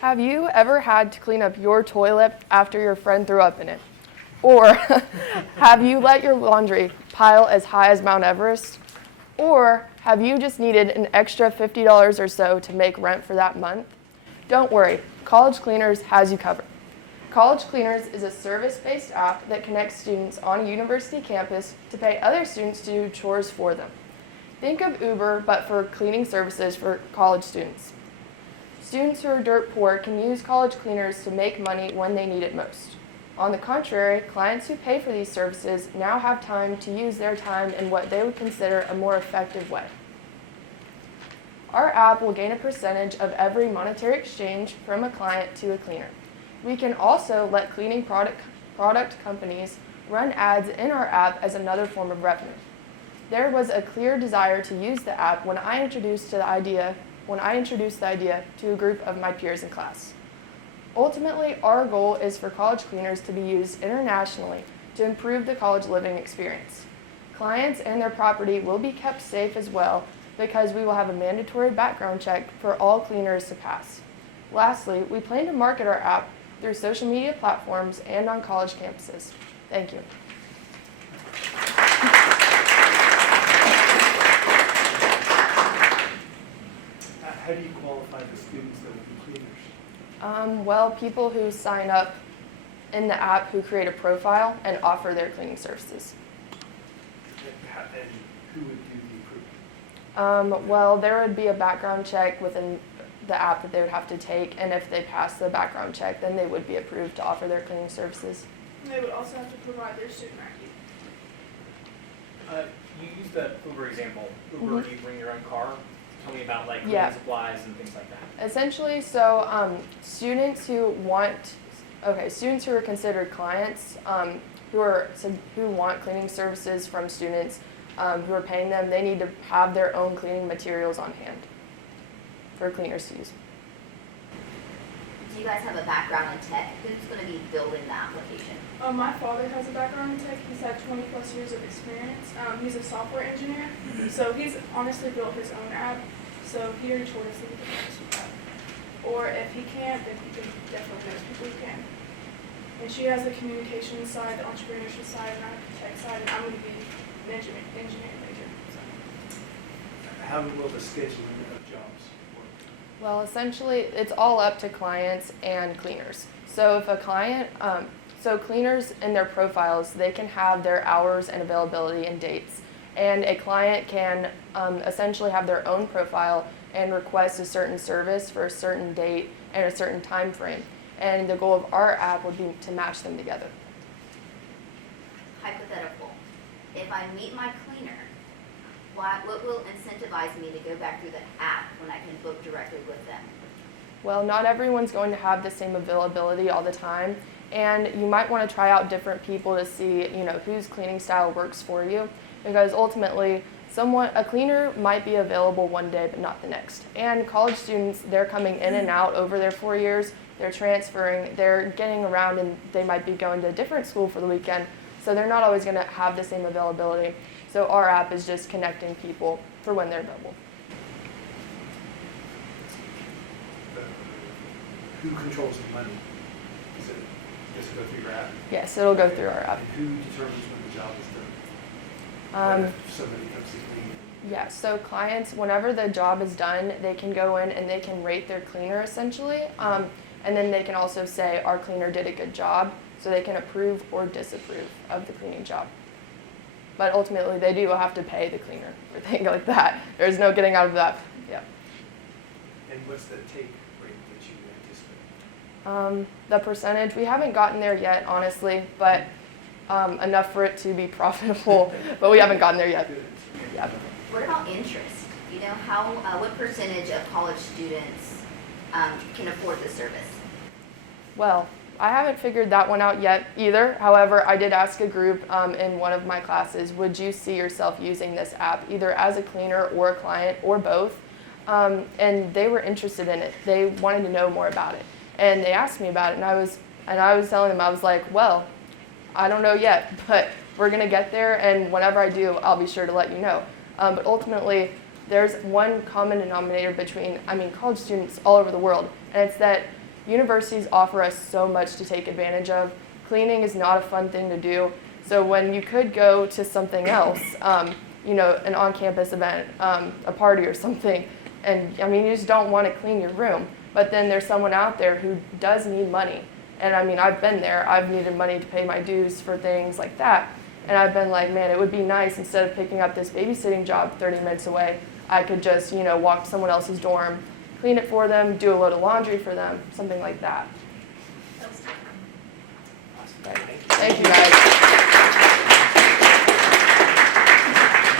Have you ever had to clean up your toilet after your friend threw up in it? Or have you let your laundry pile as high as Mount Everest? Or have you just needed an extra $50 or so to make rent for that month? Don't worry, College Cleaners has you covered. College Cleaners is a service-based app that connects students on a university campus to pay other students to do chores for them. Think of Uber, but for cleaning services for college students. Students who are dirt poor can use College Cleaners to make money when they need it most. On the contrary, clients who pay for these services now have time to use their time in what they would consider a more effective way. Our app will gain a percentage of every monetary exchange from a client to a cleaner. We can also let cleaning product companies run ads in our app as another form of revenue. There was a clear desire to use the app when I introduced the idea to a group of my peers in class. Ultimately, our goal is for College Cleaners to be used internationally to improve the college living experience. Clients and their property will be kept safe as well because we will have a mandatory background check for all cleaners to pass. Lastly, we plan to market our app through social media platforms and on college campuses. Thank you. How do you qualify the students that will be cleaners? Well, people who sign up in the app who create a profile and offer their cleaning services. And who would do the approval? Well, there would be a background check within the app that they would have to take, and if they pass the background check, then they would be approved to offer their cleaning services. And they would also have to provide their student ID. You used the Uber example. Uber, you bring your own car. Tell me about like cleaning Yeah. supplies and things like that. Essentially, so students who are considered clients, who want cleaning services from students who are paying them, they need to have their own cleaning materials on hand for cleaners to use. Do you guys have a background in tech? Who's going to be building the application? My father has a background in tech. He's had 20 plus years of experience. He's a software engineer, so he's honestly built his own app. So he already told us that he can help us with that. Or if he can't, then he can definitely knows people who can. And she has the communication side, the entrepreneurship side, and I have the tech side, and I'm going to be an engineering major. So. How will the scheduling of jobs work? Well, essentially, it's all up to clients and cleaners. So if a client, cleaners in their profiles, they can have their hours and availability and dates. And a client can essentially have their own profile and request a certain service for a certain date and a certain time frame. And the goal of our app would be to match them together. Hypothetical. If I meet my cleaner, what will incentivize me to go back through the app when I can book directly with them? Well, not everyone's going to have the same availability all the time. And you might want to try out different people to see, whose cleaning style works for you. Because ultimately, a cleaner might be available one day, but not the next. And college students, they're coming in and out over their 4 years. They're transferring, they're getting around, and they might be going to a different school for the weekend. So they're not always going to have the same availability. So our app is just connecting people for when they're available. Who controls the money? Is it just go through your app? Yes, it'll go through our app. And who determines when the job is done? If somebody comes to clean? Yeah, so clients, whenever the job is done, they can go in and they can rate their cleaner essentially. And then they can also say, our cleaner did a good job, so they can approve or disapprove of the cleaning job. But ultimately, they do have to pay the cleaner for things like that. There's no getting out of that. Yeah. And what's the take rate that you anticipate? The percentage, we haven't gotten there yet, honestly, but enough for it to be profitable, but we haven't gotten there yet. Yeah. What about interest? What percentage of college students can afford the service? Well, I haven't figured that one out yet either. However, I did ask a group in one of my classes, would you see yourself using this app either as a cleaner or a client or both? And they were interested in it. They wanted to know more about it. And they asked me about it, and I was telling them, I was like, well, I don't know yet, but we're going to get there, and whenever I do, I'll be sure to let you know. But ultimately, there's one common denominator between, college students all over the world, and it's that universities offer us so much to take advantage of. Cleaning is not a fun thing to do. So when you could go to something else, an on-campus event, a party or something, and I mean, you just don't want to clean your room. But then there's someone out there who does need money. And I mean, I've been there. I've needed money to pay my dues for things like that. And I've been like, man, it would be nice instead of picking up this babysitting job 30 minutes away, I could just, walk to someone else's dorm, clean it for them, do a load of laundry for them, something like that. Awesome. Thank you guys.